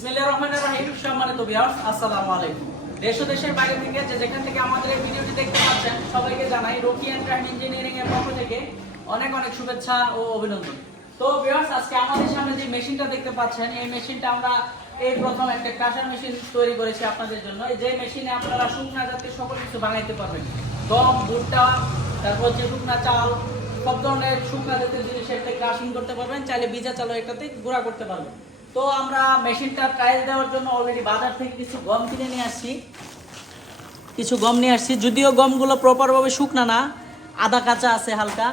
বিসমিল্লাহির রহমানির রহিম। সম্মানিত ভিউয়ার্স, আসসালামু আলাইকুম। দেশ ও দেশের বাইরে থেকে যেখান থেকে আমাদের এই ভিডিওটি দেখতে পাচ্ছেন সবাইকে জানাই রকি এন্ড প্রাইম ইঞ্জিনিয়ারিং এর পক্ষ থেকে অনেক অনেক শুভেচ্ছা ও অভিনন্দন। তো ভিউয়ার্স, আজকে আমাদের সামনে যে মেশিনটা দেখতে পাচ্ছেন এই মেশিনটা আমরা এই প্রথম একটা ক্রাশার মেশিন তৈরি করেছি আপনাদের জন্য। যে মেশিনে আপনারা শুকনা জাতীয় সকল কিছু বানাইতে পারবেন। গম, ভুট্টা, তারপর যে শুকনা চাল, সব ধরনের শুকনা জাতীয় জিনিস একটা ক্রাশিং করতে পারবেন। চাইলে ভিজা চালও এটাতে গুঁড়া করতে পারবেন। তো আমরা মেশিনটা ট্রায়াল দেওয়ার জন্য অলরেডি বাজার থেকে কিছু গম কিনে নিয়ে আসছি। যদিও গমগুলো প্রপারভাবে শুকনা না, আধা কাঁচা আছে হালকা,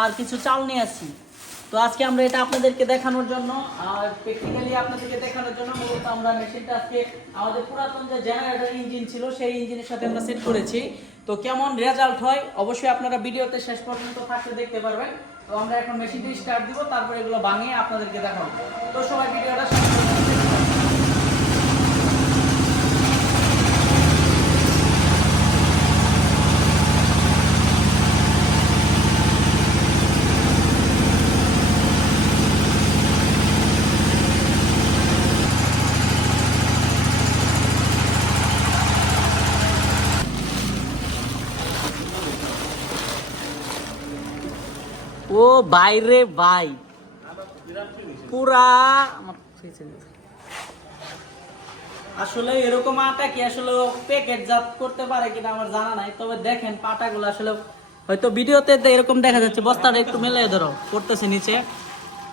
আর কিছু চাল নিয়ে আসছি। তো আজকে আমরা এটা আপনাদেরকে দেখানোর জন্য আর প্র্যাকটিক্যালি আপনাদেরকে দেখানোর জন্য মূলত আমরা মেশিনটা আজকে আমাদের পুরাতন যে জেনারেটর ইঞ্জিন ছিল সেই ইঞ্জিনের সাথে আমরা সেট করেছি। তো কেমন রেজাল্ট হয় অবশ্যই আপনারা ভিডিওতে শেষ পর্যন্ত থাকতে দেখতে পারবেন। তো আমরা এখন মেশিনটি স্টার্ট দিব, তারপরে এগুলো ভাঙিয়ে আপনাদেরকে দেখাবো। তো সবাই ভিডিওটা ও বাইরে ভাই পুরা আসলে এরকম আটা কি আসলে প্যাকেট জাত করতে পারে কিনা আমার জানা নাই। তবে দেখেন পাটাগুলো আসলে হয়তো ভিডিওতে এরকম দেখা যাচ্ছে, বস্তাটা একটু মেলে ধরো করতেছে নিচে।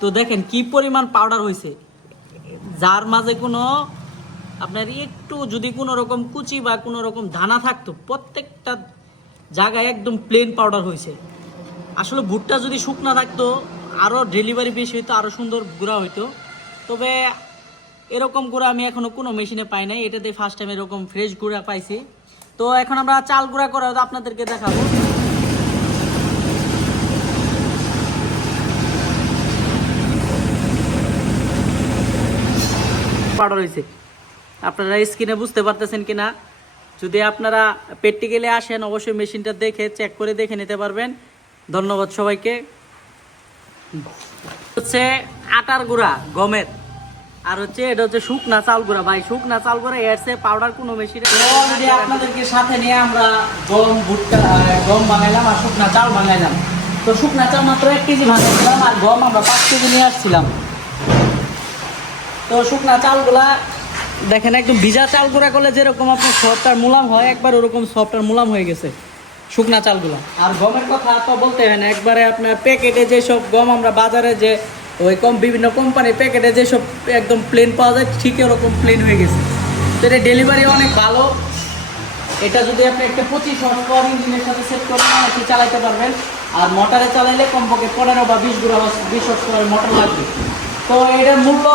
তো দেখেন কি পরিমাণ পাউডার হয়েছে, যার মাঝে কোনো আপনার একটু যদি কোনো রকম কুচি বা কোনো রকম দানা থাকতো প্রত্যেকটা জায়গায় একদম প্লেন পাউডার হয়েছে। আসলে ভুট্টা যদি শুকনা থাকতো আরও ডেলিভারি বেশি হইতো, আরও সুন্দর গুঁড়া হইতো। তবে এরকম গুঁড়া আমি এখনো কোনো মেশিনে পাই নাই, এটাতে ফার্স্ট টাইম এরকম ফ্রেশ গুঁড়া পাইছি। তো এখন আমরা চাল গুঁড়া করা আপনাদেরকে দেখাবো। পাউডার হয়েছে, আপনারা স্ক্রিনে বুঝতে পারতেছেন কিনা। যদি আপনারা প্র্যাকটিক্যালি আসেন অবশ্যই মেশিনটা দেখে চেক করে দেখে নিতে পারবেন। ধন্যবাদ সবাইকে। হচ্ছে আটার গুঁড়া গমের, আর হচ্ছে এটা হচ্ছে শুকনা চাল গুঁড়া। ভাই শুকনা চাল গুঁড়া এরছে পাউডার কোনো মেশিনে অলরেডি আপনাদেরকে সাথে নিয়ে আমরা গম ভুট্টা গম বানাইলাম আর শুকনা চাল বানাইলাম। তো শুকনা চাল মাত্র 1 কেজি বানাইছিলাম আর গম আমরা 5 কেজি নিয়ে আসছিলাম। তো শুকনা চালগুলা দেখেন একদম ভিজা চাল গুঁড়া করলে যেরকম আপনার সফট আর মুলাম হয়, একবার ওরকম সফট আর মুলাম হয়ে গেছে শুকনা চালগুলো। আর গমের কথা তো বলতে হয় না, একবারে আপনার প্যাকেটে যেসব গম আমরা বাজারে যে ওই বিভিন্ন কোম্পানির প্যাকেটে যেসব একদম প্লেন পাওয়া যায় ঠিক এরকম প্লেন হয়ে গেছে। তো এটা ডেলিভারি অনেক ভালো। এটা যদি আপনি একটা 25 হর্স পাওয়ার ইঞ্জিনের সাথে সেট করেন আপনি চালাইতে পারবেন। আর মোটরে চালাইলে কমপক্ষে 15 বা 20 হর্স পাওয়ার মোটর লাগবে। তো এটার মূল্য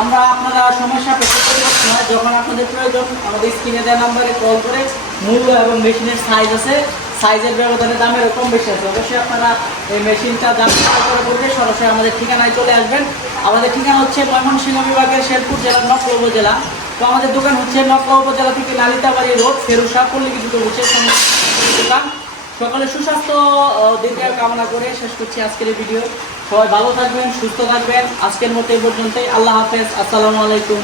আমরা আপনারা সমস্যা পেতে পারছি না, যখন আপনাদের প্রয়োজন আমাদের স্ক্রিনে দেওয়া নাম্বারে কল করে মূল্য এবং মেশিনের সাইজ আছে, সাইজের ব্যবধানে দামের কম বেশি আছে। অবশ্যই আপনারা এই মেশিনটা জানতে করলে সরাসরি আমাদের ঠিকানায় চলে আসবেন। আমাদের ঠিকানা হচ্ছে ময়মনসিংহ বিভাগের শেরপুর জেলার নকলা উপজেলা। তো আমাদের দোকান হচ্ছে নকলা উপজেলা থেকে নালিতাবাড়ি রোড, ফেরুশা পল্লী দুটো হচ্ছে দোকান। সকালে সুস্বাস্থ্য দীর্ঘায়ু কামনা করে শেষ করছি আজকের এই ভিডিও। সবাই ভালো থাকবেন, সুস্থ থাকবেন। আজকের মতো এই পর্যন্তই। আল্লাহ হাফেজ। আসসালামু আলাইকুম।